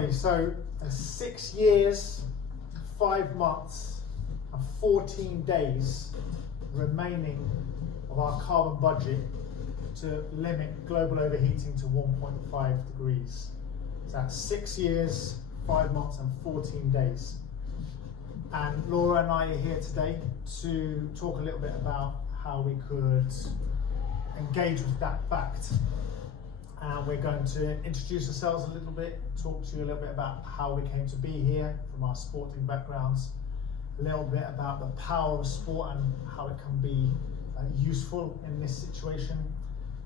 everybody. So 6 years, 5 months and 14 days remaining of our carbon budget to limit global overheating to 1.5 degrees. So that's 6 years, 5 months and 14 days. And Laura and I are here today to talk a little bit about how we could engage with that fact. And we're going to introduce ourselves a little bit, talk to you a little bit about how we came to be here from our sporting backgrounds, a little bit about the power of sport and how it can be useful in this situation.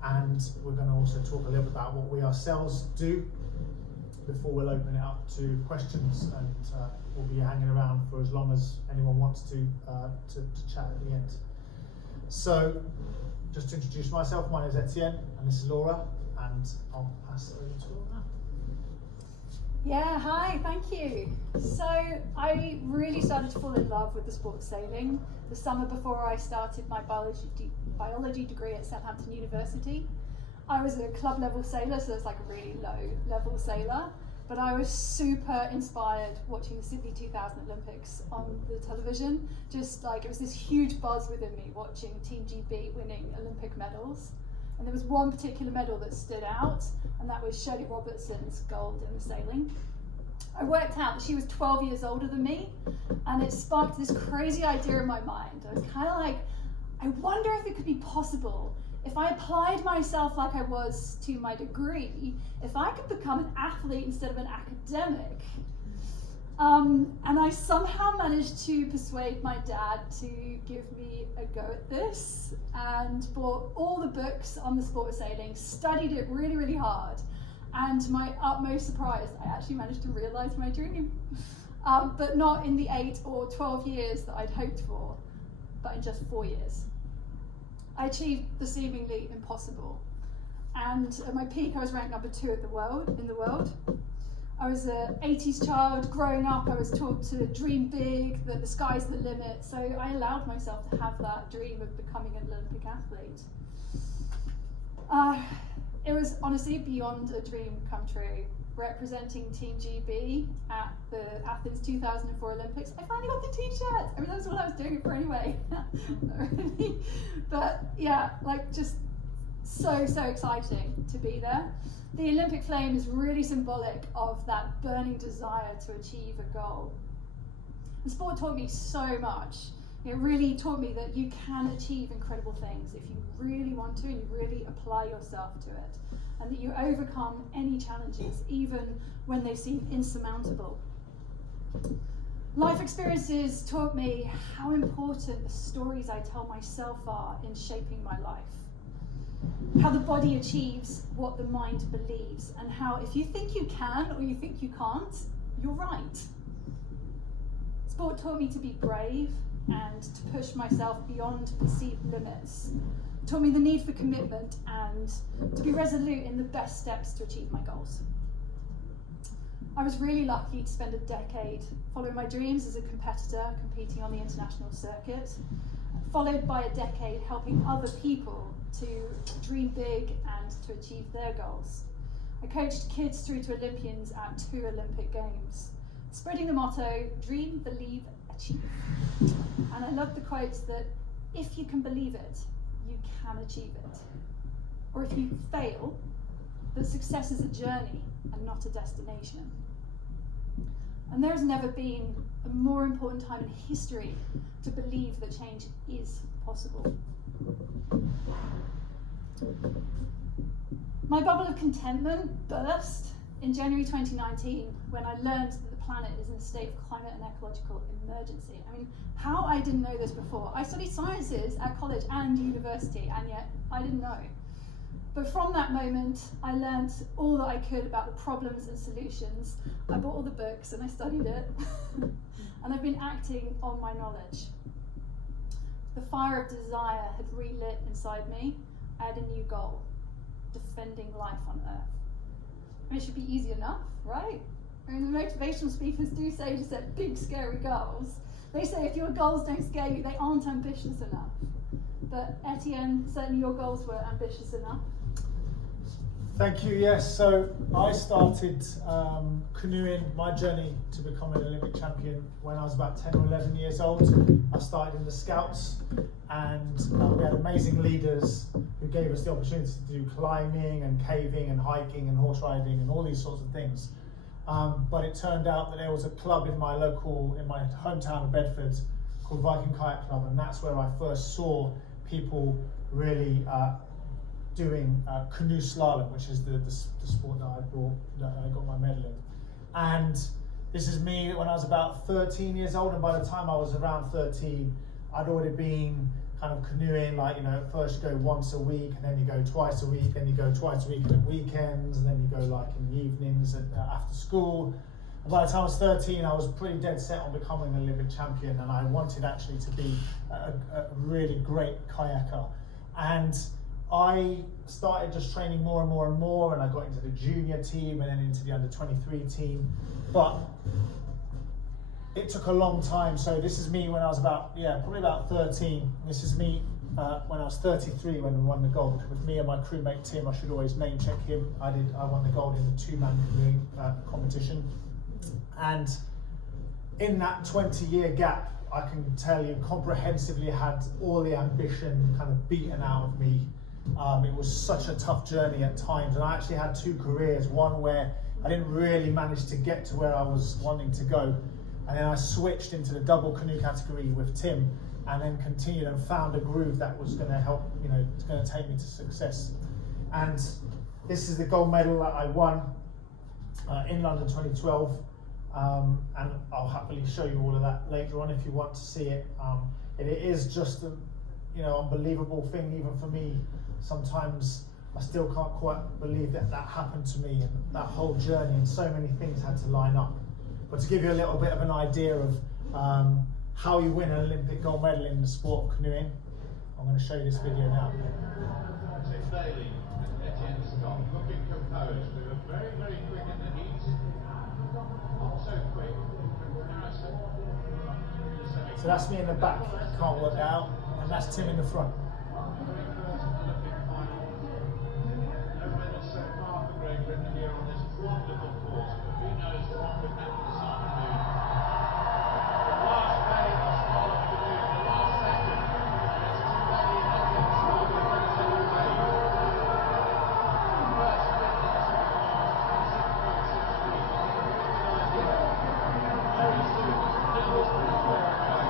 And we're going to also talk a little bit about what we ourselves do before we'll open it up to questions, and we'll be hanging around for as long as anyone wants to chat at the end. So, just to introduce myself, my name is Etienne, and this is Laura, and I'll pass it over to Laura. Yeah, hi, thank you. So, I really started to fall in love with the sport of sailing the summer before I started my biology degree at Southampton University. I was a club level sailor, so it's like a really low level sailor, but I was super inspired watching the Sydney 2000 Olympics on the television. Just like, it was this huge buzz within me watching Team GB winning Olympic medals. And there was one particular medal that stood out, and that was Shirley Robertson's gold in the sailing. I worked out that she was 12 years older than me, and it sparked this crazy idea in my mind. I was kind of like, I wonder if it could be possible if I applied myself like I was to my degree, if I could become an athlete instead of an academic. And I somehow managed to persuade my dad to give me a go at this, and bought all the books on the sport of sailing, studied it really, really hard, and to my utmost surprise, I actually managed to realise my dream. But not in the 8 or 12 years that I'd hoped for, but in just 4 years. I achieved the seemingly impossible, and at my peak I was ranked number 2 in the world. I was an 80s child. Growing up, I was taught to dream big, that the sky's the limit, so I allowed myself to have that dream of becoming an Olympic athlete. It was honestly beyond a dream come true. Representing Team GB at the Athens 2004 Olympics, I finally got the t-shirt. I mean, that's what I was doing it for anyway. Not really. But yeah, like, just so exciting to be there. The Olympic flame is really symbolic of that burning desire to achieve a goal. And sport taught me so much. It really taught me that you can achieve incredible things if you really want to and you really apply yourself to it, and that you overcome any challenges, even when they seem insurmountable. Life experiences taught me how important the stories I tell myself are in shaping my life. How the body achieves what the mind believes, and how if you think you can or you think you can't, you're right. Sport taught me to be brave and to push myself beyond perceived limits. It taught me the need for commitment and to be resolute in the best steps to achieve my goals. I was really lucky to spend a decade following my dreams as a competitor, competing on the international circuit, followed by a decade helping other people to dream big and to achieve their goals. I coached kids through to Olympians at 2 Olympic Games, spreading the motto, dream, believe, achieve. And I love the quotes that if you can believe it, you can achieve it. Or if you fail, that success is a journey and not a destination. And there's never been a more important time in history to believe that change is possible. My bubble of contentment burst in January 2019 when I learned that the planet is in a state of climate and ecological emergency. I mean, how I didn't know this before. I studied sciences at college and university, and yet I didn't know. But from that moment, I learned all that I could about the problems and solutions. I bought all the books and I studied it, and I've been acting on my knowledge. The fire of desire had relit inside me. I had a new goal: defending life on Earth. I mean, it should be easy enough, right? I mean, the motivational speakers do say to set big, scary goals. They say if your goals don't scare you, they aren't ambitious enough. But Etienne, certainly your goals were ambitious enough. Thank you. Yes, so I started canoeing, my journey to become an Olympic champion when I was about 10 or 11 years old. I started in the Scouts, and we had amazing leaders who gave us the opportunity to do climbing and caving and hiking and horse riding and all these sorts of things. But it turned out that there was a club in my hometown of Bedford called Viking Kayak Club, and that's where I first saw people really doing canoe slalom, which is the sport that I got my medal in. And this is me when I was about 13 years old, and by the time I was around 13, I'd already been kind of canoeing, like, you know, first you go once a week, and then you go twice a week, then you go twice a week at weekends, and then you go like in the evenings after school. And by the time I was 13, I was pretty dead set on becoming an Olympic champion, and I wanted actually to be a really great kayaker. And I started just training more and more and more, and I got into the junior team and then into the under 23 team. But it took a long time. So this is me when I was probably about 13. This is me when I was 33 when we won the gold with me and my crewmate Tim. I should always name check him. I won the gold in the two-man canoeing competition. And in that 20-year gap, I can tell you comprehensively had all the ambition kind of beaten out of me. It was such a tough journey at times, and I actually had two careers, one where I didn't really manage to get to where I was wanting to go, and then I switched into the double canoe category with Tim, and then continued and found a groove that was going to help, you know, it's going to take me to success. And this is the gold medal that I won in London 2012, and I'll happily show you all of that later on if you want to see it. It is just a, you know, unbelievable thing even for me. Sometimes I still can't quite believe that happened to me, and that whole journey, and so many things had to line up. But to give you a little bit of an idea of how you win an Olympic gold medal in the sport of canoeing, I'm going to show you this video now. Etienne and Stott looking composed. They were very, very quick in the heat. Not so quick in comparison. So that's me in the back, can't work that out, and that's Tim in the front. Here on this wonderful course, but who knows what could happen this afternoon. The last day of Stott afternoon, the last session, it's already in Etienne Stott with the second wave. First sprint in the second half, 26.6 feet. Very soon, this is the score going.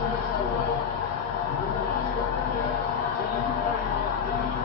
So well. He's got the doing very well indeed.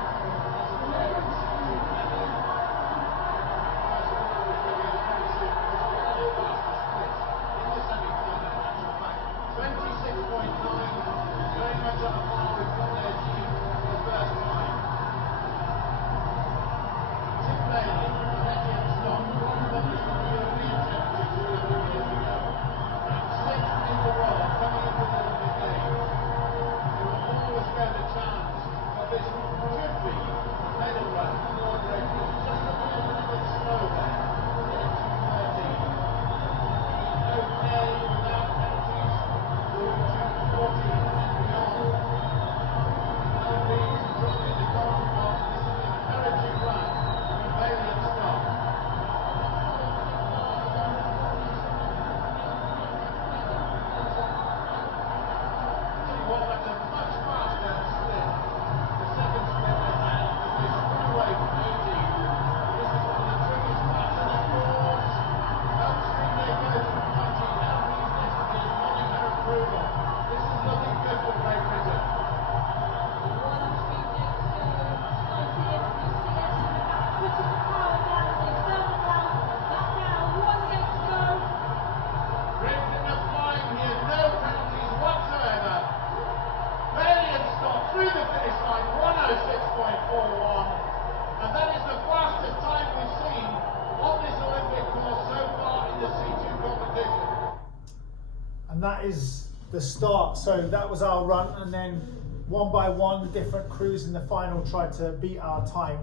And that is the start. So that was our run, and then one by one, the different crews in the final tried to beat our time.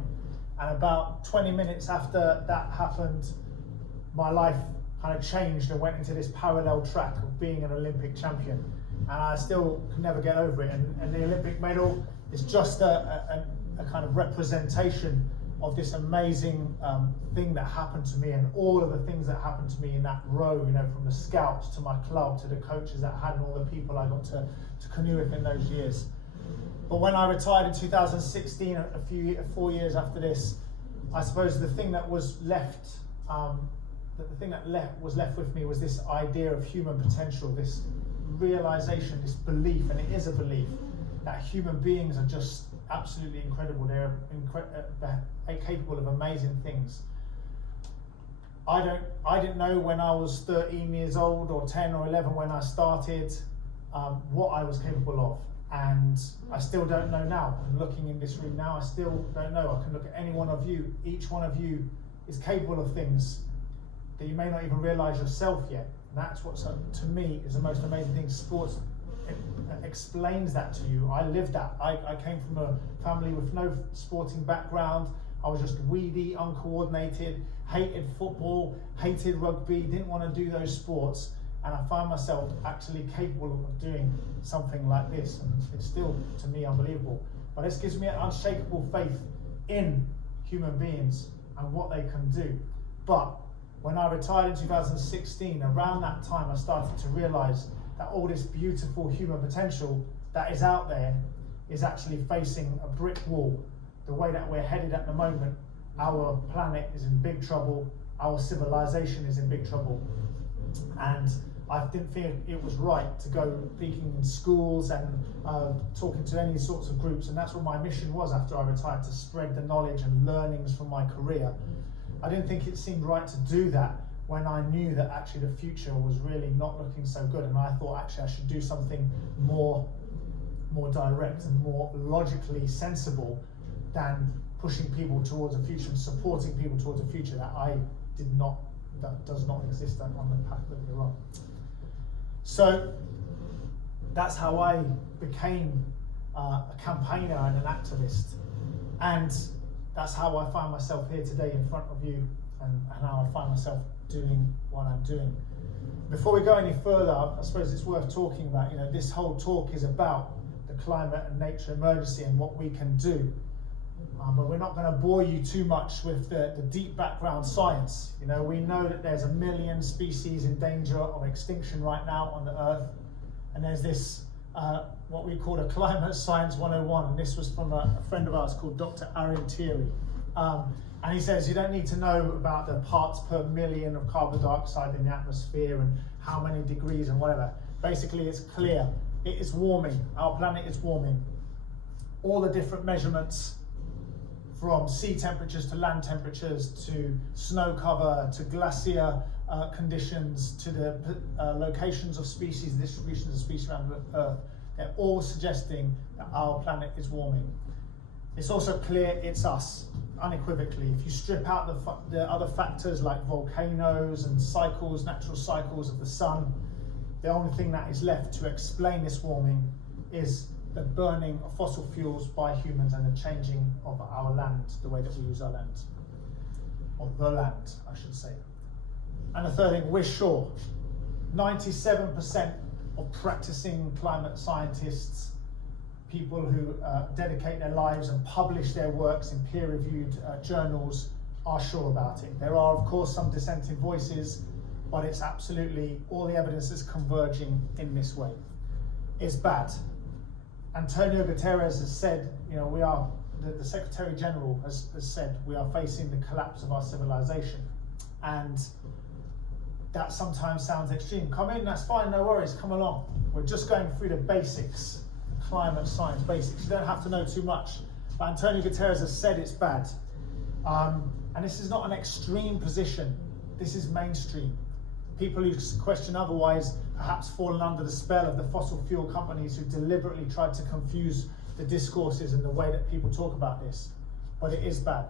And about 20 minutes after that happened, my life kind of changed and went into this parallel track of being an Olympic champion. And I still can never get over it. And the Olympic medal is just a kind of representation of this amazing thing that happened to me, and all of the things that happened to me in that row, you know, from the scouts to my club to the coaches that I had and all the people I got to canoe with in those years. But when I retired in 2016, 4 years after this, I suppose the thing that was left, was left with me was this idea of human potential, this realization, this belief, and it is a belief, that human beings are just absolutely incredible. They're capable of amazing things. I didn't know when I was 13 years old or 10 or 11 when I started what I was capable of, and I still don't know now. I'm looking in this room now, I still don't know. I can look at any one of you. Each one of you is capable of things that you may not even realize yourself yet. And that's what, to me, is the most amazing thing. Sports explains that to you. I lived that. I came from a family with no sporting background. I was just weedy, uncoordinated, hated football, hated rugby, didn't want to do those sports, and I found myself actually capable of doing something like this, and it's still, to me, unbelievable. But this gives me an unshakable faith in human beings and what they can do. But when I retired in 2016, around that time I started to realize that all this beautiful human potential that is out there is actually facing a brick wall. The way that we're headed at the moment, our planet is in big trouble, our civilization is in big trouble. And I didn't think it was right to go speaking in schools and talking to any sorts of groups, and that's what my mission was after I retired, to spread the knowledge and learnings from my career. I didn't think it seemed right to do that when I knew that actually the future was really not looking so good, and I thought actually I should do something more direct and more logically sensible than pushing people towards a future and supporting people towards a future that does not exist on the path that we're on. So that's how I became a campaigner and an activist, and that's how I find myself here today in front of you, and how I find myself doing what I'm doing. Before we go any further, I suppose it's worth talking about, this whole talk is about the climate and nature emergency and what we can do. But we're not going to bore you too much with the deep background science. We know that there's 1 million species in danger of extinction right now on the Earth. And there's this, what we call a climate science 101. And this was from a friend of ours called Dr. Etienne. And he says you don't need to know about the parts per million of carbon dioxide in the atmosphere and how many degrees and whatever. Basically, it's clear. It is warming. Our planet is warming. All the different measurements, from sea temperatures to land temperatures to snow cover to glacier conditions to the locations of species, distributions of species around the Earth, they're all suggesting that our planet is warming. It's also clear it's us, unequivocally. If you strip out the other factors like volcanoes and cycles, natural cycles of the sun, the only thing that is left to explain this warming is the burning of fossil fuels by humans and the changing of our land, the way that we use our land. Or the land, I should say. And the third thing, we're sure. 97% of practicing climate scientists, people who dedicate their lives and publish their works in peer-reviewed journals, are sure about it. There are, of course, some dissenting voices, but it's absolutely, all the evidence is converging in this way. It's bad. Antonio Guterres has said, we are, the Secretary General has said, we are facing the collapse of our civilization. And that sometimes sounds extreme. Come in, that's fine, no worries, come along. We're just going through the basics, the climate science basics. You don't have to know too much. But Antonio Guterres has said it's bad. And this is not an extreme position. This is mainstream. People who question otherwise perhaps fallen under the spell of the fossil fuel companies who deliberately tried to confuse the discourses and the way that people talk about this. But it is bad.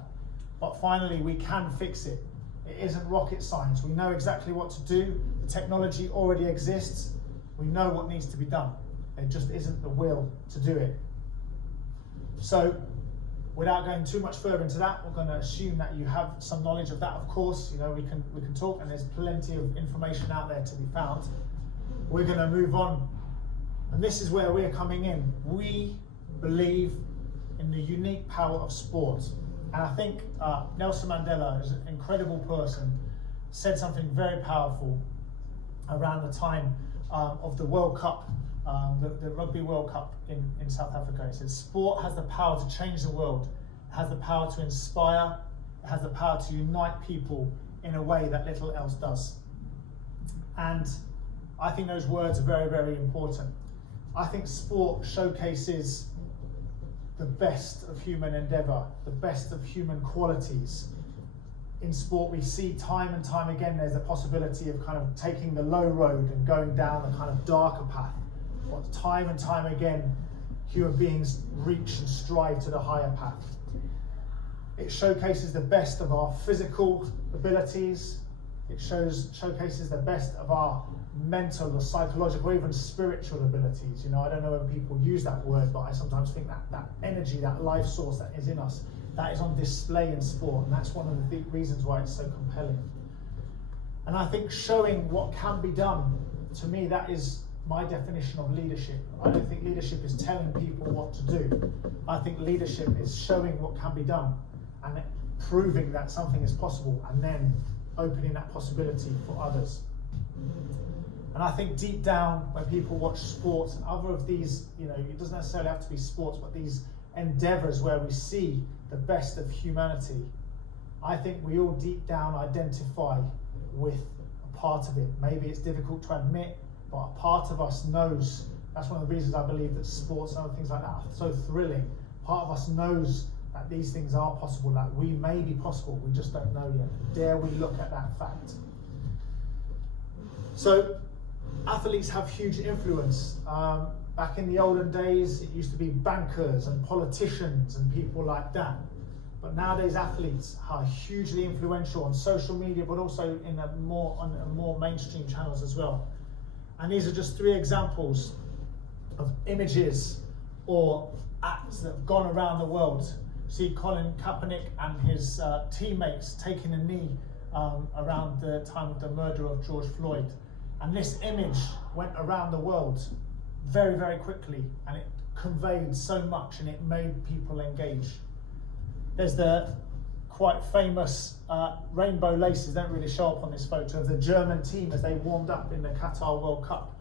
But finally, we can fix it. It isn't rocket science. We know exactly what to do. The technology already exists. We know what needs to be done. There just isn't the will to do it. So, without going too much further into that, we're going to assume that you have some knowledge of that, of course. We can talk, and there's plenty of information out there to be found. We're going to move on, and this is where we're coming in. We believe in the unique power of sport. And I think Nelson Mandela is an incredible person, said something very powerful around the time of the World Cup, the Rugby World Cup in South Africa. He said, sport has the power to change the world, it has the power to inspire, it has the power to unite people in a way that little else does. And I think those words are very, very important. I think sport showcases the best of human endeavour, the best of human qualities. In sport, we see time and time again there's a possibility of kind of taking the low road and going down the kind of darker path. But time and time again, human beings reach and strive to the higher path. It showcases the best of our physical abilities. It showcases the best of our mental or psychological or even spiritual abilities. You know, I don't know whether people use that word, but I sometimes think that energy, that life source that is in us, that is on display in sport, and that's one of the reasons why it's so compelling. And I think showing what can be done, to me, that is my definition of leadership. I don't think leadership is telling people what to do. I think leadership is showing what can be done and proving that something is possible, and then opening that possibility for others. And I think deep down, when people watch sports and other of these, you know, it doesn't necessarily have to be sports, but these endeavours where we see the best of humanity, I think we all deep down identify with a part of it. Maybe it's difficult to admit, but a part of us knows. That's one of the reasons I believe that sports and other things like that are so thrilling. Part of us knows that these things are possible, that we may be possible, we just don't know yet. Dare we look at that fact? So athletes have huge influence. Back in the olden days, it used to be bankers and politicians and people like that. But nowadays, athletes are hugely influential on social media, but also on more mainstream channels as well. And these are just 3 examples of images or acts that have gone around the world. See Colin Kaepernick and his teammates taking a knee around the time of the murder of George Floyd. And this image went around the world very, very quickly, and it conveyed so much and it made people engage. There's the quite famous rainbow laces, don't really show up on this photo, of the German team as they warmed up in the Qatar World Cup,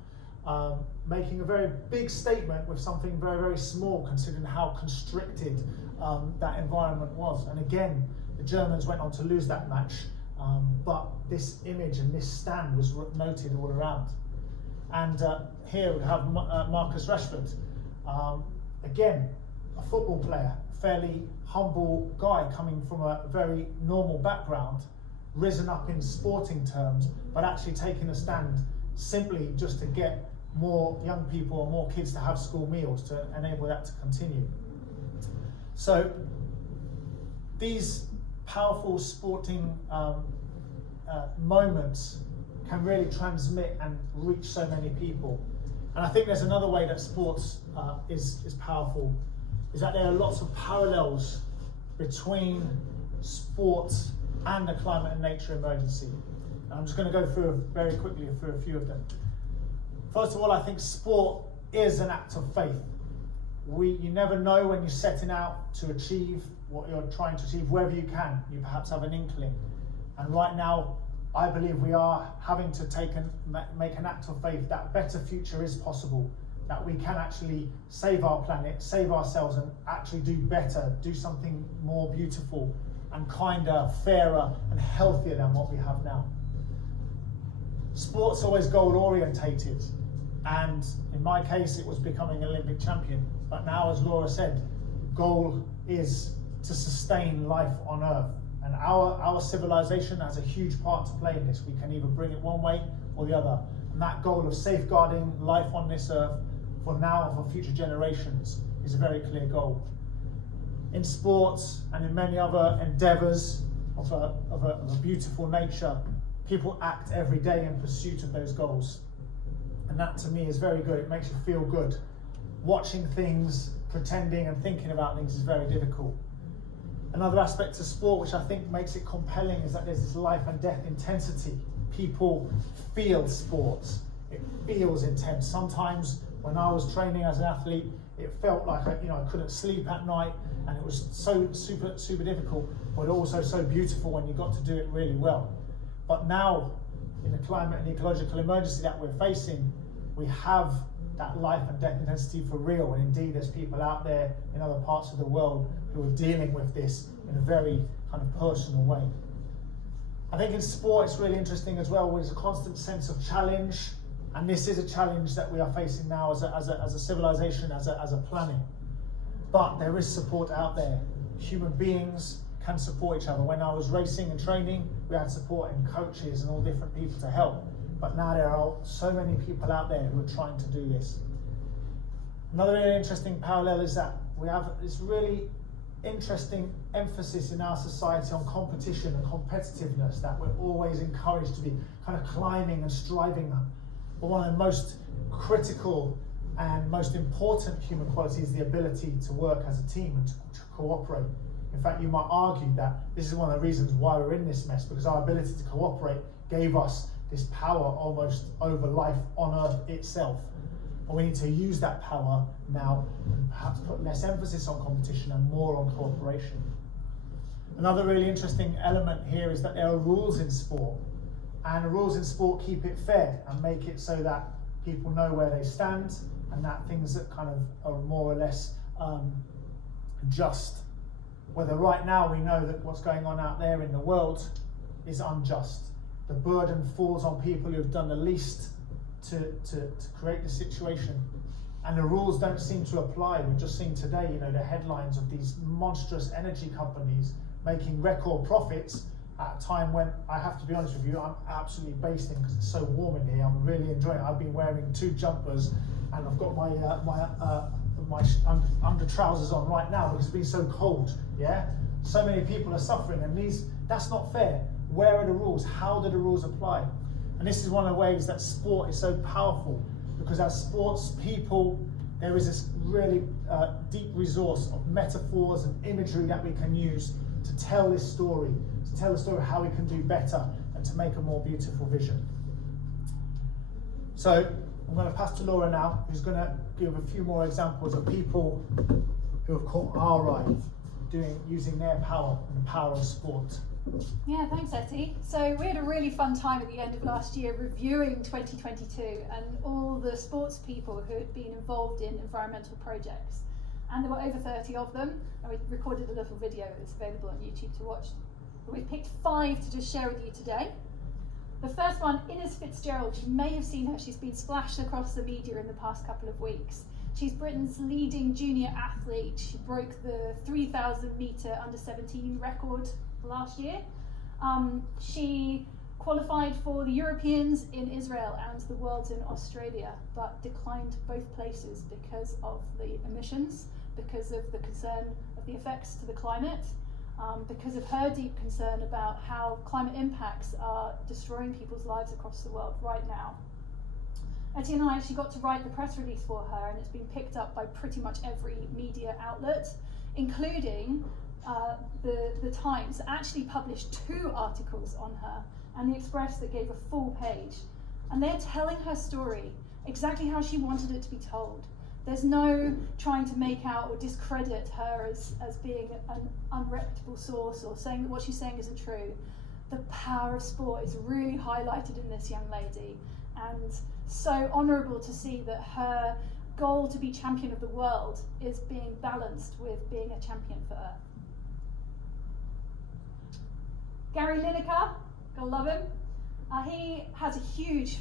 making a very big statement with something very, very small considering how constricted that environment was. And again, the Germans went on to lose that match, but this image and this stand was noted all around. And here we have Marcus Rashford, again, a football player, fairly humble guy coming from a very normal background, risen up in sporting terms, but actually taking a stand simply just to get more young people or more kids to have school meals to enable that to continue. So these powerful sporting moments can really transmit and reach so many people. And I think there's another way that sports is powerful, is that there are lots of parallels between sports and the climate and nature emergency. And I'm just going to go through very quickly through a few of them. First of all, I think sport is an act of faith. You never know when you're setting out to achieve what you're trying to achieve, wherever you can. You perhaps have an inkling. And right now, I believe we are having to make an act of faith that a better future is possible, that we can actually save our planet, save ourselves, and actually do better, do something more beautiful and kinder, fairer and healthier than what we have now. Sport's always goal orientated, and in my case it was becoming an Olympic champion. But now, as Laura said, goal is to sustain life on Earth. And our civilization has a huge part to play in this. We can either bring it one way or the other. And that goal of safeguarding life on this earth for now and for future generations is a very clear goal. In sports and in many other endeavours of a beautiful nature, people act every day in pursuit of those goals. And that to me is very good. It makes you feel good. Watching things, pretending and thinking about things is very difficult. Another aspect of sport which I think makes it compelling is that there's this life and death intensity. People feel sports. It feels intense. Sometimes when I was training as an athlete, it felt like I couldn't sleep at night, and it was so super difficult, but also so beautiful when you got to do it really well. But now, in the climate and ecological emergency that we're facing, we have that life and death intensity for real, and indeed there's people out there in other parts of the world who are dealing with this in a very kind of personal way. I think in sport it's really interesting as well, there's a constant sense of challenge, and this is a challenge that we are facing now as a civilization, as a planet. But there is support out there. Human beings can support each other. When I was racing and training, we had support and coaches and all different people to help. But now there are so many people out there who are trying to do this. Another really interesting parallel is that we have this really interesting emphasis in our society on competition and competitiveness, that we're always encouraged to be kind of climbing and striving up. But one of the most critical and most important human qualities is the ability to work as a team and to cooperate. In fact, you might argue that this is one of the reasons why we're in this mess, because our ability to cooperate gave us this power almost over life on Earth itself. But we need to use that power now and perhaps put less emphasis on competition and more on cooperation. Another really interesting element here is that there are rules in sport, and the rules in sport keep it fair and make it so that people know where they stand, and that things that kind of are more or less just. Whether right now we know that what's going on out there in the world is unjust. The burden falls on people who have done the least to create the situation. And the rules don't seem to apply. We've just seen today, the headlines of these monstrous energy companies making record profits at a time when, I have to be honest with you, I'm absolutely basting because it's so warm in here. I'm really enjoying it. I've been wearing 2 jumpers, and I've got my under trousers on right now because it's been so cold. Yeah, so many people are suffering, and that's not fair. Where are the rules? How do the rules apply? And this is one of the ways that sport is so powerful, because as sports people, there is this really deep resource of metaphors and imagery that we can use to tell this story, to tell the story of how we can do better and to make a more beautiful vision. So I'm going to pass to Laura now, who's going to give a few more examples of people who have caught our eye using their power and the power of sport. Yeah, thanks, Etty. So we had a really fun time at the end of last year reviewing 2022 and all the sports people who had been involved in environmental projects. And there were over 30 of them, and we recorded a little video that's available on YouTube to watch. But we picked 5 to just share with you today. The first one, Ines Fitzgerald. You may have seen her. She's been splashed across the media in the past couple of weeks. She's Britain's leading junior athlete. She broke the 3,000 metre under-17 record last year. She qualified for the Europeans in Israel and the Worlds in Australia, but declined both places because of the emissions, because of the concern of the effects to the climate, because of her deep concern about how climate impacts are destroying people's lives across the world right now. Etienne and I actually got to write the press release for her, and it's been picked up by pretty much every media outlet, including the Times actually published 2 articles on her, and the Express that gave a full page. And they're telling her story exactly how she wanted it to be told. There's no trying to make out or discredit her as being an unreputable source or saying that what she's saying isn't true. The power of sport is really highlighted in this young lady, and so honourable to see that her goal to be champion of the world is being balanced with being a champion for Earth. Gary Lineker, gotta love him. He has a huge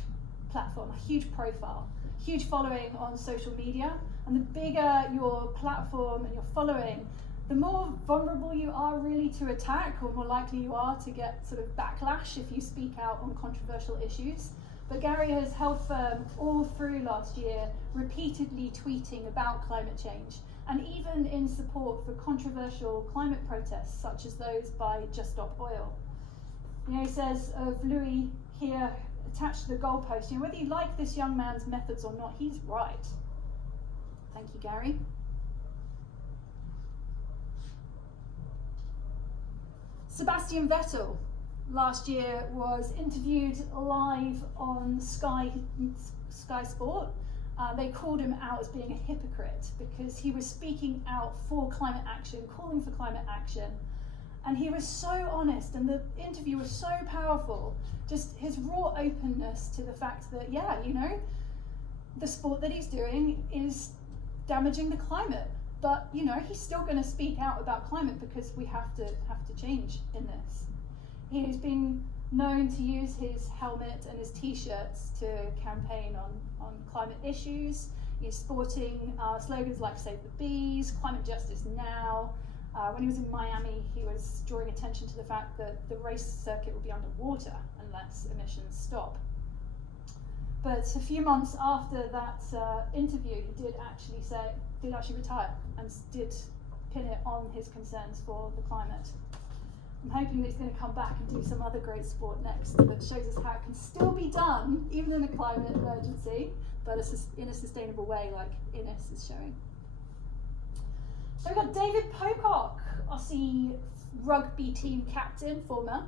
platform, a huge profile, huge following on social media, and the bigger your platform and your following, the more vulnerable you are really to attack, or more likely you are to get sort of backlash if you speak out on controversial issues. But Gary has held firm all through last year, repeatedly tweeting about climate change, and even in support for controversial climate protests, such as those by Just Stop Oil. He says of Louis here, attached to the goalpost, whether you like this young man's methods or not, he's right. Thank you, Gary. Sebastian Vettel last year was interviewed live on Sky Sport, They called him out as being a hypocrite because he was speaking out for climate action, calling for climate action. And he was so honest, and the interview was so powerful. Just his raw openness to the fact that, yeah, you know, the sport that he's doing is damaging the climate. But, you know, he's still going to speak out about climate because we have to change in this. He's been known to use his helmet and his t-shirts to campaign on climate issues. He's sporting slogans like Save the Bees, Climate Justice Now. When he was in Miami, he was drawing attention to the fact that the race circuit will be underwater unless emissions stop. But a few months after that interview, he did actually retire and did pin it on his concerns for the climate. I'm hoping that he's going to come back and do some other great sport next that shows us how it can still be done, even in a climate emergency, but in a sustainable way, like Ines is showing. So we've got David Pocock, Aussie rugby team captain, former.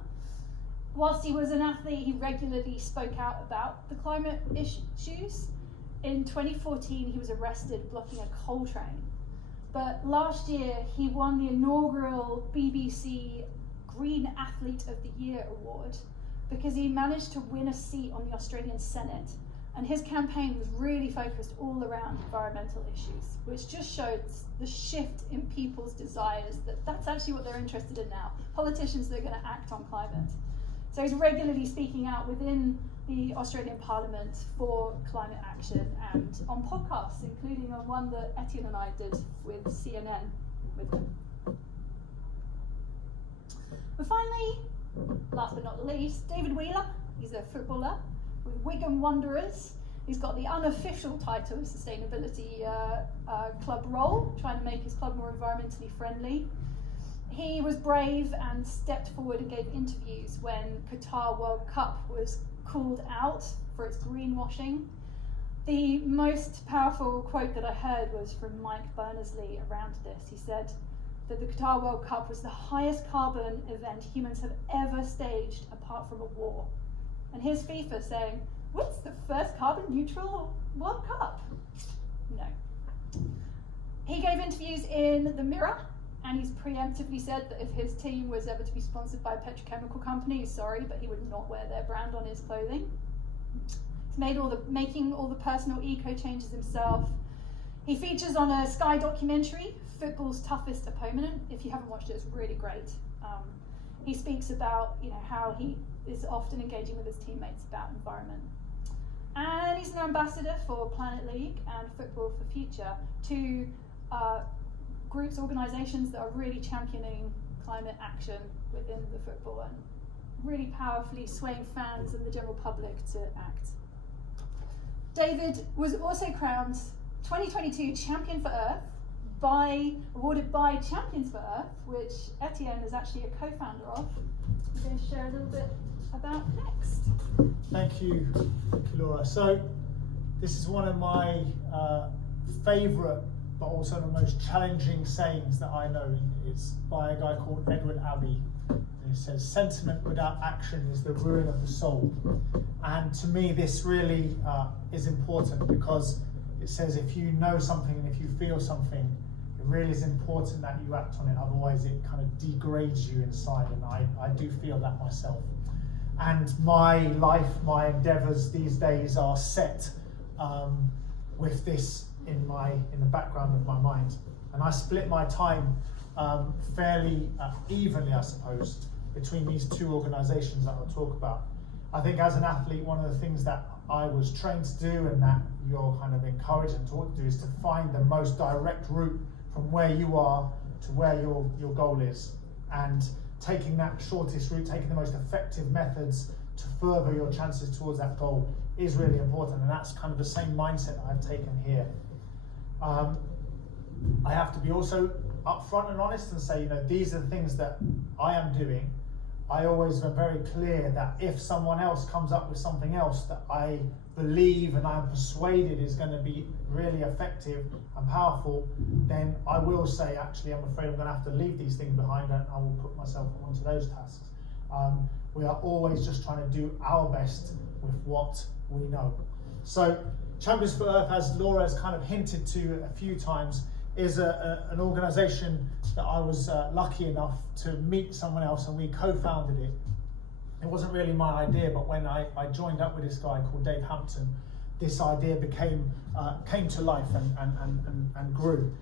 Whilst he was an athlete, he regularly spoke out about the climate issues. In 2014, he was arrested blocking a coal train. But last year, he won the inaugural BBC Green Athlete of the Year award because he managed to win a seat on the Australian Senate. And his campaign was really focused all around environmental issues, which just showed the shift in people's desires, that that's actually what they're interested in now. Politicians that are going to act on climate. So he's regularly speaking out within the Australian Parliament for climate action and on podcasts, including on one that Etienne and I did with CNN with him. But finally, last but not least, David Wheeler. He's a footballer with Wigan Wanderers. He's got the unofficial title of Sustainability Club role, trying to make his club more environmentally friendly. He was brave and stepped forward and gave interviews when Qatar World Cup was called out for its greenwashing. The most powerful quote that I heard was from Mike Berners-Lee around this. He said that the Qatar World Cup was the highest carbon event humans have ever staged apart from a war. And here's FIFA saying, what's the first carbon neutral World Cup? No. He gave interviews in The Mirror, and he's preemptively said that if his team was ever to be sponsored by a petrochemical company, he's sorry, but he would not wear their brand on his clothing. He's making all the personal eco changes himself. He features on a Sky documentary, Football's Toughest Opponent. If you haven't watched it, it's really great. He speaks about, you know, how he is often engaging with his teammates about environment. And he's an ambassador for Planet League and Football for Future, two groups, organisations that are really championing climate action within the football and really powerfully swaying fans and the general public to act. David was also crowned 2022 Champion for Earth, awarded by Champions for Earth, which Etienne is actually a co-founder of. I'm going to share a little bit about next. Thank you, Laura. So this is one of my favourite but also the most challenging sayings that I know. It's by a guy called Edward Abbey. And it says, sentiment without action is the ruin of the soul. And to me, this really is important because it says if you know something and if you feel something, it really is important that you act on it. Otherwise, it kind of degrades you inside. And I do feel that myself. And my life, my endeavours these days are set with this in the background of my mind. And I split my time fairly evenly, I suppose, between these two organisations that I'll talk about. I think as an athlete, one of the things that I was trained to do and that you're kind of encouraged and taught to do is to find the most direct route from where you are to where your goal is. And taking that shortest route, taking the most effective methods to further your chances towards that goal is really important. And that's kind of the same mindset that I've taken here. I have to be also upfront and honest and say, you know, these are the things that I am doing. I always am very clear that if someone else comes up with something else that I believe and I'm persuaded is going to be really effective and powerful, then I will say, actually, I'm afraid I'm going to have to leave these things behind and I will put myself onto those tasks. We are always just trying to do our best with what we know. So Champions for Earth, as Laura has kind of hinted to a few times, is an organisation that I was lucky enough to meet someone else, and we co-founded it. It wasn't really my idea, but when I joined up with this guy called Dave Hampton, this idea came to life and grew.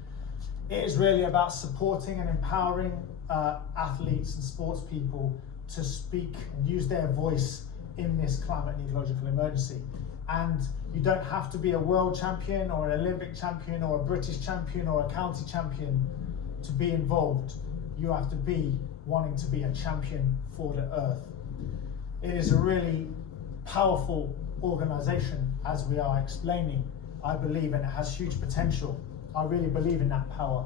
It is really about supporting and empowering athletes and sports people to speak and use their voice in this climate and ecological emergency. And you don't have to be a world champion or an Olympic champion or a British champion or a county champion to be involved. You have to be wanting to be a champion for the earth. It is a really powerful organisation, as we are explaining, I believe, and it has huge potential. I really believe in that power.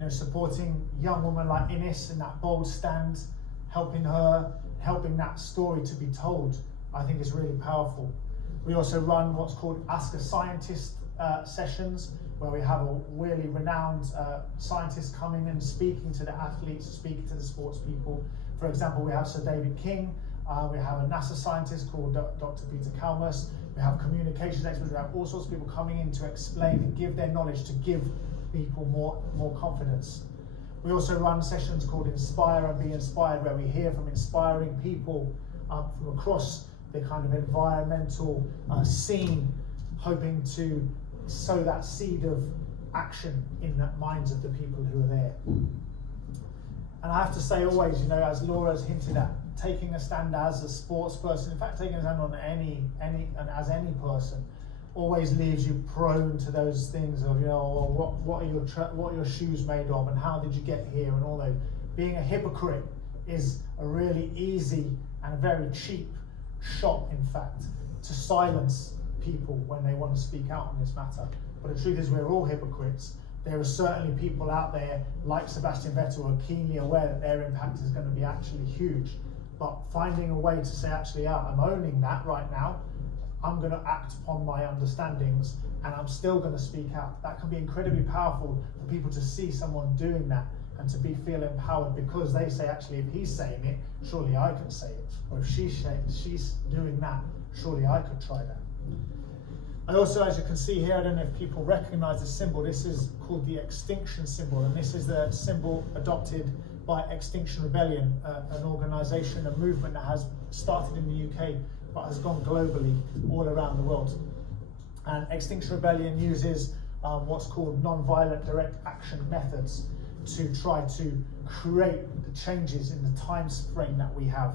You know, supporting young women like Ines in that bold stand, helping her, helping that story to be told, I think is really powerful. We also run what's called Ask a Scientist sessions, where we have a really renowned scientist coming and speaking to the athletes, speaking to the sports people. For example, we have Sir David King, we have a NASA scientist called Dr. Peter Kalmus, we have communications experts, we have all sorts of people coming in to explain and give their knowledge, to give people more confidence. We also run sessions called Inspire and Be Inspired, where we hear from inspiring people from across the kind of environmental scene, hoping to sow that seed of action in the minds of the people who are there. And I have to say always, you know, as Laura's hinted at, taking a stand as a sports person, in fact taking a stand on any person, always leaves you prone to those things of, you know, well, what are your shoes made of, and how did you get here, and all those. Being a hypocrite is a really easy and a very cheap shot, in fact, to silence people when they want to speak out on this matter. But the truth is, we're all hypocrites. There are certainly people out there like Sebastian Vettel who are keenly aware that their impact is going to be actually huge. But finding a way to say, actually, I'm owning that right now, I'm going to act upon my understandings, and I'm still going to speak out. That can be incredibly powerful for people to see someone doing that and to feel empowered, because they say, actually, if he's saying it, surely I can say it. Or if she's doing that, surely I could try that. I also, as you can see here, I don't know if people recognize the symbol, this is called the extinction symbol, and this is the symbol adopted by Extinction Rebellion, an organisation, a movement that has started in the UK but has gone globally all around the world. And Extinction Rebellion uses what's called non-violent direct action methods to try to create the changes in the time frame that we have.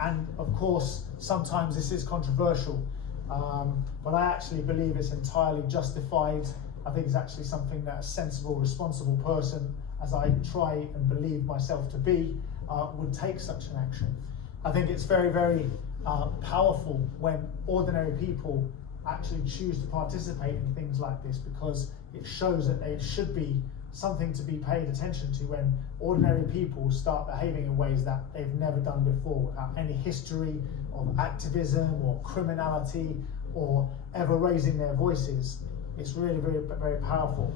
And of course, sometimes this is controversial, but I actually believe it's entirely justified. I think it's actually something that a sensible, responsible person, as I try and believe myself to be, would take such an action. I think it's very, very powerful when ordinary people actually choose to participate in things like this, because it shows that there should be something to be paid attention to when ordinary people start behaving in ways that they've never done before, without any history of activism or criminality or ever raising their voices. It's really very, very powerful.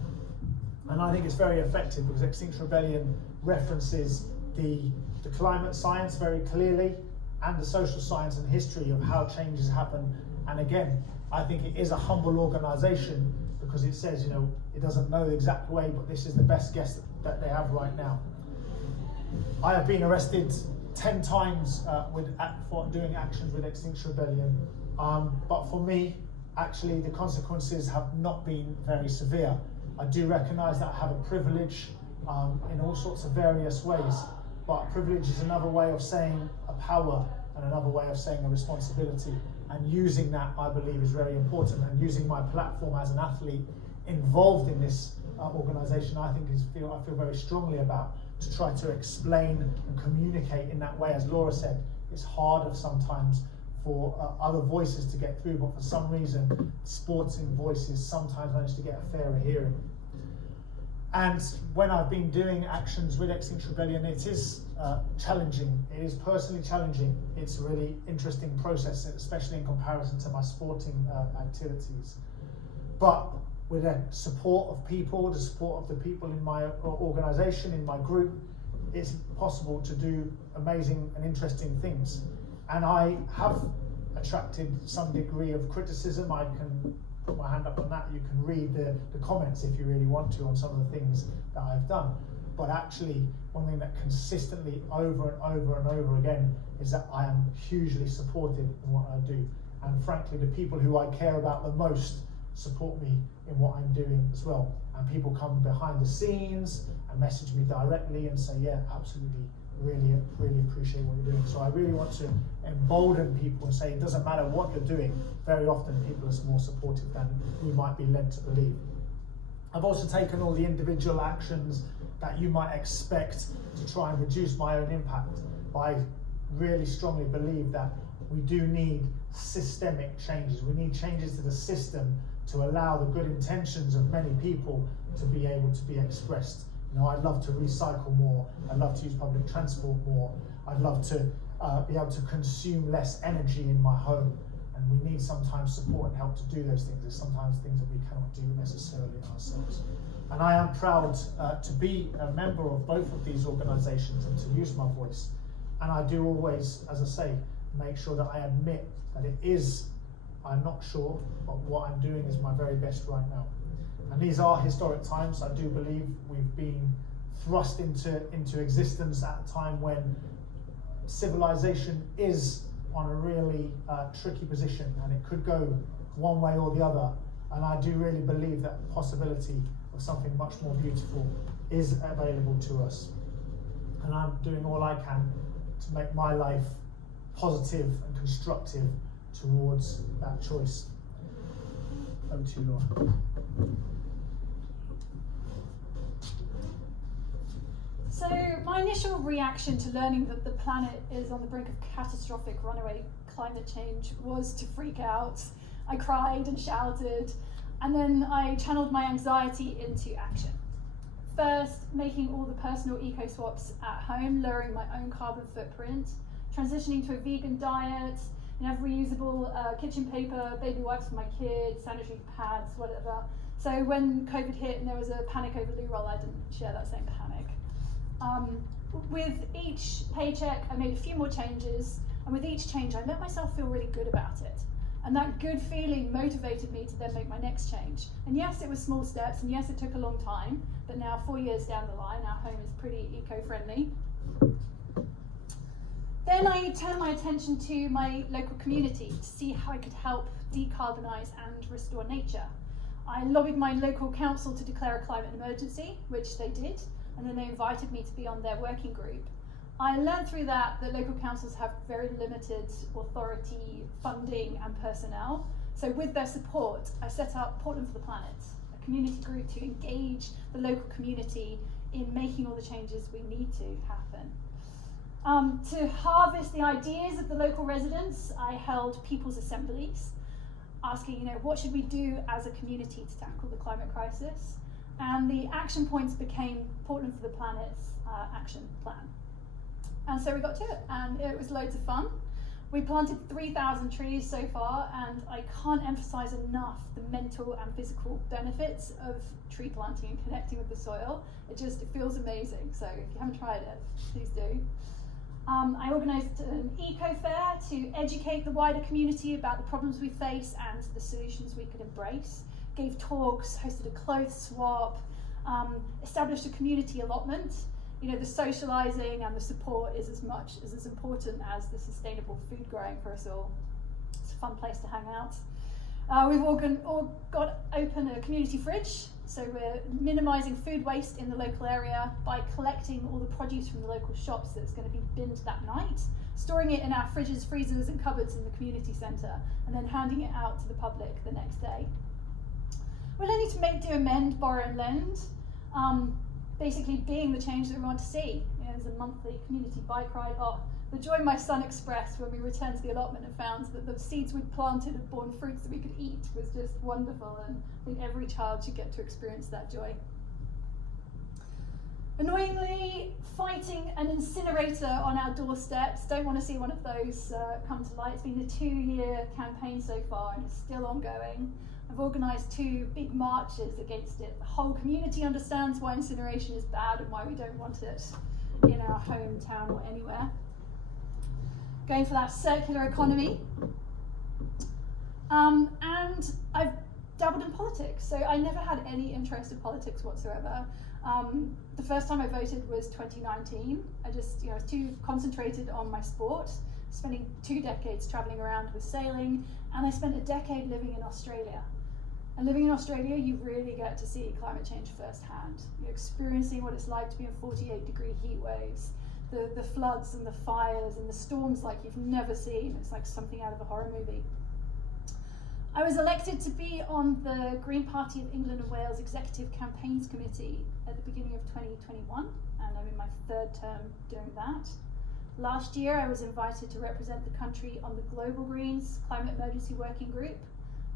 And I think it's very effective, because Extinction Rebellion references the climate science very clearly, and the social science and history of how changes happen. And again, I think it is a humble organisation, because it says, you know, it doesn't know the exact way, but this is the best guess that they have right now. I have been arrested 10 times for doing actions with Extinction Rebellion, but for me, actually, the consequences have not been very severe. I do recognise that I have a privilege in all sorts of various ways, but privilege is another way of saying a power and another way of saying a responsibility. And using that, I believe, is very important. And using my platform as an athlete involved in this organisation, I think I feel very strongly about, to try to explain and communicate in that way. As Laura said, it's harder sometimes for other voices to get through, but for some reason, sporting voices sometimes manage to get a fairer hearing. And when I've been doing actions with Extinction Rebellion, it is challenging. It is personally challenging. It's a really interesting process, especially in comparison to my sporting activities. But with the support of people, the support of the people in my organisation, in my group, it's possible to do amazing and interesting things. And I have attracted some degree of criticism. I can put my hand up on that. You can read the comments if you really want to on some of the things that I've done. But actually, one thing that consistently over and over and over again is that I am hugely supported in what I do. And frankly, the people who I care about the most support me in what I'm doing as well. And people come behind the scenes and message me directly and say, yeah, absolutely, really appreciate what you're doing. So I really want to embolden people and say it doesn't matter what you're doing. Very often people are more supportive than we might be led to believe. I've also taken all the individual actions that you might expect to try and reduce my own impact. I really strongly believe that we do need systemic changes. We need changes to the system to allow the good intentions of many people to be able to be expressed. You know, I'd love to recycle more. I'd love to use public transport more. I'd love to be able to consume less energy in my home. And we need sometimes support and help to do those things. There's sometimes things that we cannot do necessarily ourselves. And I am proud to be a member of both of these organisations and to use my voice. And I do always, as I say, make sure that I admit that I'm not sure, but what I'm doing is my very best right now. And these are historic times. I do believe we've been thrust into existence at a time when civilization is on a really tricky position, and it could go one way or the other. And I do really believe that the possibility of something much more beautiful is available to us. And I'm doing all I can to make my life positive and constructive towards that choice. Over to you, Laura. So my initial reaction to learning that the planet is on the brink of catastrophic runaway climate change was to freak out. I cried and shouted, and then I channeled my anxiety into action. First, making all the personal eco-swaps at home, lowering my own carbon footprint, transitioning to a vegan diet, have reusable kitchen paper, baby wipes for my kids, sanitary pads, whatever. So when COVID hit and there was a panic over loo roll, I didn't share that same panic. With each paycheck, I made a few more changes, and with each change, I let myself feel really good about it. And that good feeling motivated me to then make my next change. And yes, it was small steps, and yes, it took a long time, but now 4 years down the line, our home is pretty eco-friendly. Then I turned my attention to my local community to see how I could help decarbonise and restore nature. I lobbied my local council to declare a climate emergency, which they did, and then they invited me to be on their working group. I learned through that local councils have very limited authority, funding and personnel. So with their support, I set up Portland for the Planet, a community group to engage the local community in making all the changes we need to happen. To harvest the ideas of the local residents, I held people's assemblies, asking, what should we do as a community to tackle the climate crisis? And the action points became Portland for the Planet's action plan. And so we got to it, and it was loads of fun. We planted 3,000 trees so far, and I can't emphasize enough the mental and physical benefits of tree planting and connecting with the soil. It feels amazing. So if you haven't tried it, please do. I organised an eco-fair to educate the wider community about the problems we face and the solutions we could embrace. Gave talks, hosted a clothes swap, established a community allotment. The socialising and the support is as important as the sustainable food growing for us all. It's a fun place to hang out. We've all got open a community fridge, so we're minimising food waste in the local area by collecting all the produce from the local shops that's going to be binned that night, storing it in our fridges, freezers and cupboards in the community centre, and then handing it out to the public the next day. We're learning to make, do, amend, borrow and lend, basically being the change that we want to see. There's a monthly community bike ride. The joy my son expressed when we returned to the allotment and found that the seeds we'd planted had borne fruits that we could eat was just wonderful, and I think every child should get to experience that joy. Annoyingly, fighting an incinerator on our doorsteps. Don't want to see one of those come to light. It's been a 2-year campaign so far and it's still ongoing. I've organised 2 big marches against it. The whole community understands why incineration is bad and why we don't want it in our hometown or anywhere. Going for that circular economy. And I've dabbled in politics, so I never had any interest in politics whatsoever. The first time I voted was 2019. I just, was too concentrated on my sport, spending 2 decades traveling around with sailing, and I spent a decade living in Australia. And living in Australia, you really get to see climate change firsthand. You're experiencing what it's like to be in 48-degree heat waves, the floods and the fires and the storms like you've never seen. It's like something out of a horror movie. I was elected to be on the Green Party of England and Wales Executive Campaigns Committee at the beginning of 2021, and I'm in my 3rd term doing that. Last year, I was invited to represent the country on the Global Greens Climate Emergency Working Group,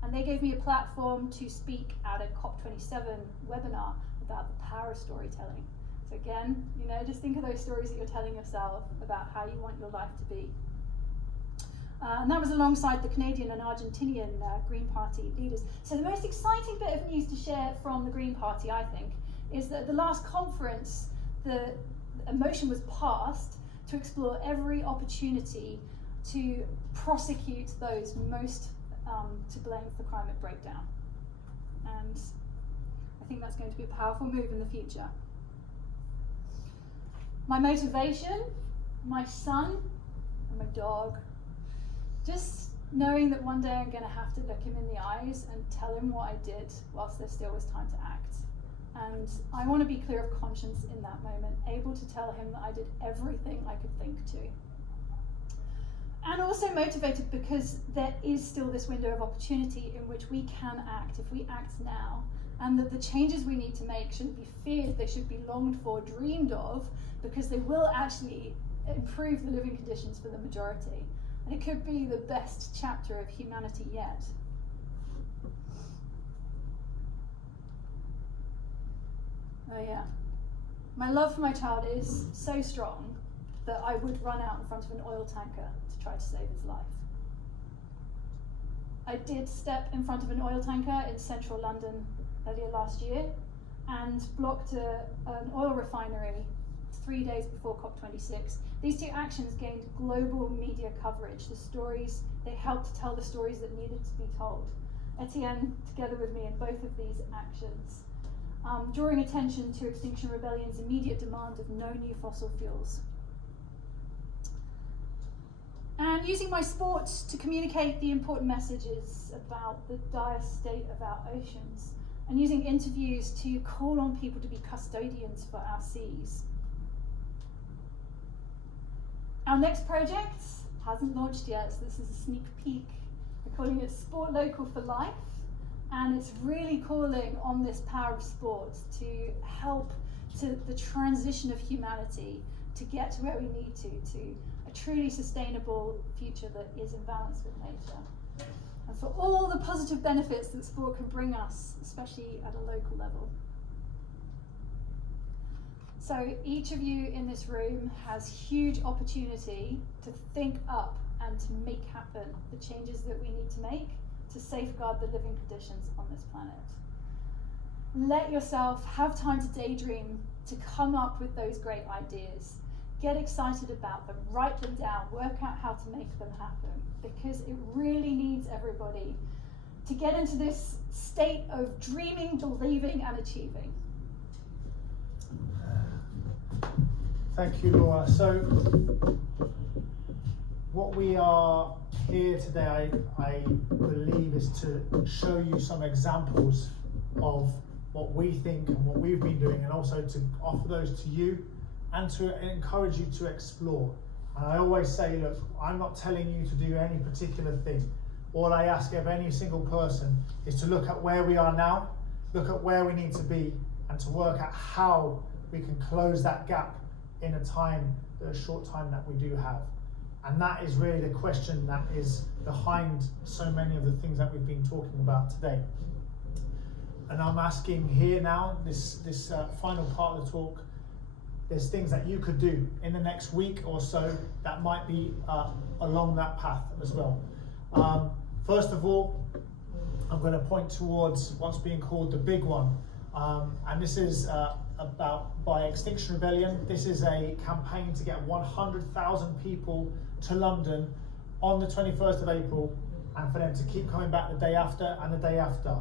and they gave me a platform to speak at a COP27 webinar about the power of storytelling. So again, just think of those stories that you're telling yourself about how you want your life to be. And that was alongside the Canadian and Argentinian Green Party leaders. So the most exciting bit of news to share from the Green Party, I think, is that at the last conference, a motion was passed to explore every opportunity to prosecute those most to blame for climate breakdown. And I think that's going to be a powerful move in the future. My motivation, my son, and my dog. Just knowing that one day I'm going to have to look him in the eyes and tell him what I did whilst there still was time to act. And I want to be clear of conscience in that moment, able to tell him that I did everything I could think to. And also motivated because there is still this window of opportunity in which we can act if we act now, and that the changes we need to make shouldn't be feared, they should be longed for, dreamed of, because they will actually improve the living conditions for the majority. And it could be the best chapter of humanity yet. Oh yeah. My love for my child is so strong that I would run out in front of an oil tanker to try to save his life. I did step in front of an oil tanker in central London earlier last year and blocked an oil refinery 3 days before COP26. These 2 actions gained global media coverage. They helped tell the stories that needed to be told. Etienne, together with me in both of these actions, drawing attention to Extinction Rebellion's immediate demand of no new fossil fuels. And using my sport to communicate the important messages about the dire state of our oceans, and using interviews to call on people to be custodians for our seas. Our next project hasn't launched yet, so this is a sneak peek. We're calling it Sport Local for Life, and it's really calling on this power of sport to help to the transition of humanity to get to where we need to a truly sustainable future that is in balance with nature. And for all the positive benefits that sport can bring us, especially at a local level. So each of you in this room has huge opportunity to think up and to make happen the changes that we need to make to safeguard the living conditions on this planet. Let yourself have time to daydream, to come up with those great ideas. Get excited about them, write them down, work out how to make them happen, because it really needs everybody to get into this state of dreaming, believing, and achieving. Thank you, Laura. So, what we are here today, I believe, is to show you some examples of what we think and what we've been doing, and also to offer those to you and to encourage you to explore. And I always say, look, I'm not telling you to do any particular thing. All I ask of any single person is to look at where we are now, look at where we need to be, and to work out how we can close that gap in a short time that we do have. And that is really the question that is behind so many of the things that we've been talking about today. And I'm asking here now, this final part of the talk, there's things that you could do in the next week or so that might be along that path as well. First of all, I'm going to point towards what's being called the big one. And this is by Extinction Rebellion. This is a campaign to get 100,000 people to London on the 21st of April, and for them to keep coming back the day after and the day after.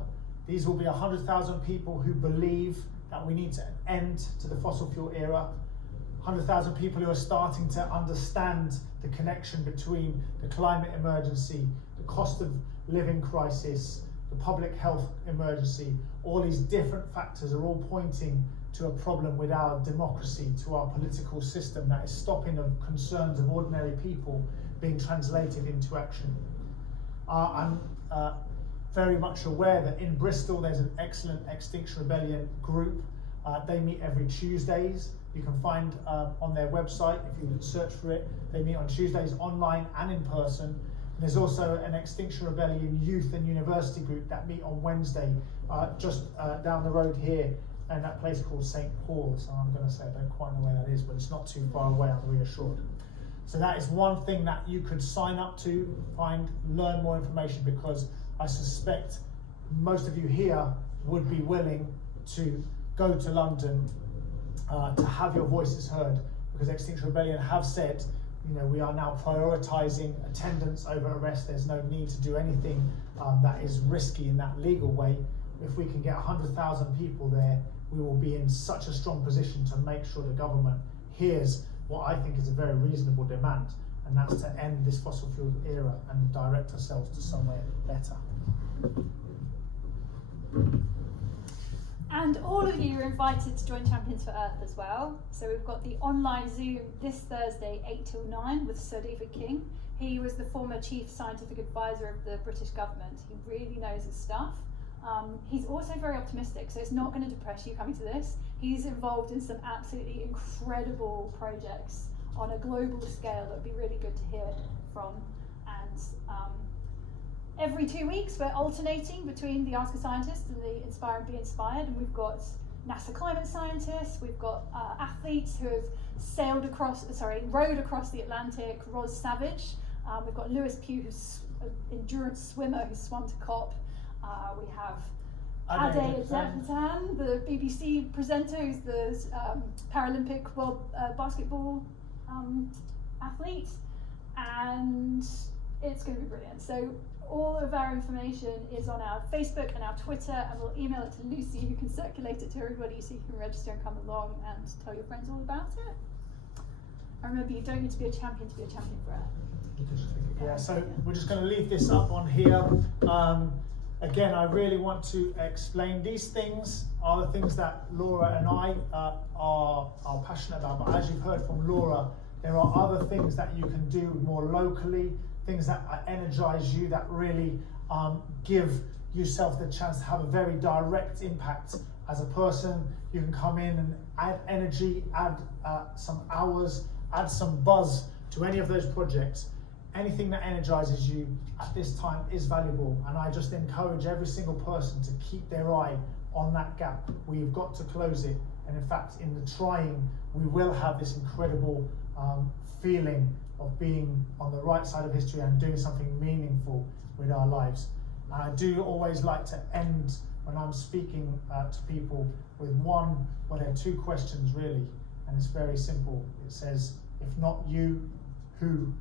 These will be 100,000 people who believe that we need to end to the fossil fuel era. 100,000 people who are starting to understand the connection between the climate emergency, the cost of living crisis, the public health emergency. All these different factors are all pointing to a problem with our democracy, to our political system that is stopping the concerns of ordinary people being translated into action. I'm very much aware that in Bristol there's an excellent Extinction Rebellion group. They meet every Tuesdays. You can find on their website, if you search for it, they meet on Tuesdays online and in person. And there's also an Extinction Rebellion youth and university group that meet on Wednesday, just down the road here, in that place called St. Paul's. So I'm going to say I don't quite know where that is, but it's not too far away, I'm reassured. So that is one thing that you could sign up to, learn more information, because I suspect most of you here would be willing to go to London to have your voices heard, because Extinction Rebellion have said, we are now prioritising attendance over arrest. There's no need to do anything that is risky in that legal way. If we can get 100,000 people there, we will be in such a strong position to make sure the government hears what I think is a very reasonable demand, and that's to end this fossil fuel era and direct ourselves to somewhere better. And all of you are invited to join Champions for Earth as well. So we've got the online Zoom this Thursday, 8 till 9, with Sir David King. He was the former Chief Scientific Advisor of the British government. He really knows his stuff. He's also very optimistic, so it's not going to depress you coming to this. He's involved in some absolutely incredible projects on a global scale that would be really good to hear from. And every 2 weeks we're alternating between the Ask a Scientist and the Inspire and Be Inspired, and we've got NASA climate scientists, we've got athletes who have rowed across the Atlantic, Ros Savage, we've got Lewis Pugh, who's an endurance swimmer who swam to COP. We have Ade Etienne, the BBC presenter, who's the Paralympic World Basketball athlete, and it's going to be brilliant. So all of our information is on our Facebook and our Twitter, and we'll email it to Lucy, who can circulate it to everybody so you can register and come along and tell your friends all about it. And remember, you don't need to be a champion to be a champion for Earth. Yeah, so we're just going to leave this up on here. Again, I really want to explain these things are the things that Laura and I are passionate about. But as you've heard from Laura, there are other things that you can do more locally, things that energize you, that really give yourself the chance to have a very direct impact as a person. You can come in and add energy, add some hours, add some buzz to any of those projects. Anything that energizes you at this time is valuable, and I just encourage every single person to keep their eye on that gap. We've got to close it, and in fact, in the trying, we will have this incredible feeling of being on the right side of history and doing something meaningful with our lives. And I do always like to end when I'm speaking to people with there are two questions really, and it's very simple. It says, if not you, who?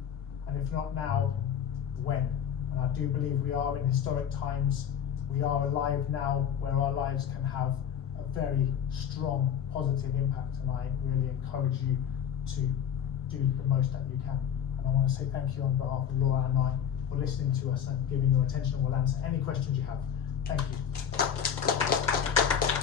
And if not now, when? And I do believe we are in historic times. We are alive now where our lives can have a very strong positive impact, and I really encourage you to do the most that you can. And I want to say thank you on behalf of Laura and I for listening to us and giving your attention, and we'll answer any questions you have. Thank you.